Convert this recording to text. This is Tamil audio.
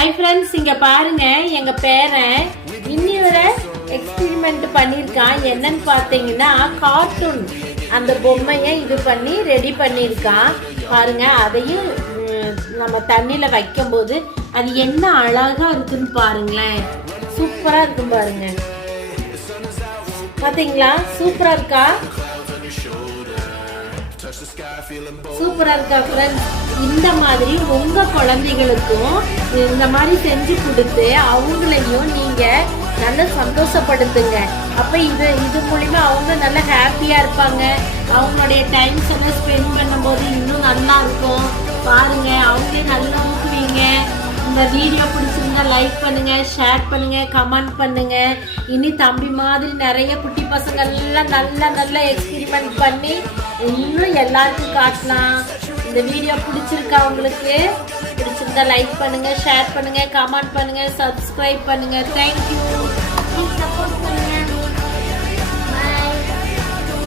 ஹாய் ஃப்ரெண்ட்ஸ், இங்க பாருங்க எங்க பேரன் இன்னியோட எக்ஸ்பெரிமெண்ட் பண்ணியிருக்கான். என்னன்னு பார்த்தீங்கன்னா கார்ட்டூன் அந்த பொம்மையை இது பண்ணி ரெடி பண்ணியிருக்கான். பாருங்க, அதையும் நம்ம தண்ணியில வைக்கும் போது அது என்ன அழகா இருக்குன்னு பாருங்களேன். சூப்பரா இருக்கும் பாருங்க. பாத்தீங்களா? சூப்பரா இருக்கா? சூப்பரா இருக்கா ஃப்ரெண்ட்ஸ்? இந்த மாதிரி உங்க குழந்தைகளுக்கும் இந்த மாதிரி செஞ்சு கொடுத்து அவங்களையும் நீங்க நல்லா சந்தோஷப்படுத்துங்க. அப்ப இது மூலியமா அவங்க நல்லா ஹாப்பியா இருப்பாங்க. அவங்களுடைய டைம்ஸ் எல்லாம் ஸ்பெண்ட் பண்ணும்போது இன்னும் நல்லா இருக்கும். பாருங்க, அவங்களே நல்லா ஊக்குவீங்க. இந்த வீடியோ பிடிச்சிருந்தா லைக் பண்ணுங்க, ஷேர் பண்ணுங்க, கமெண்ட் பண்ணுங்க. இனி தம்பி மாதிரி நிறைய குட்டி பசங்க எல்லாம் நல்லா எக்ஸ்பெரிமெண்ட் பண்ணி இன்னும் எல்லாருக்கும் காட்டலாம். இந்த வீடியோ பிடிச்சிருக்கா உங்களுக்கு? பிடிச்சிருந்தா லைக் பண்ணுங்க, ஷேர் பண்ணுங்க, கமெண்ட் பண்ணுங்க, சப்ஸ்கிரைப் பண்ணுங்க. தேங்க்யூ. சப்போர்ட் பண்ணுங்க.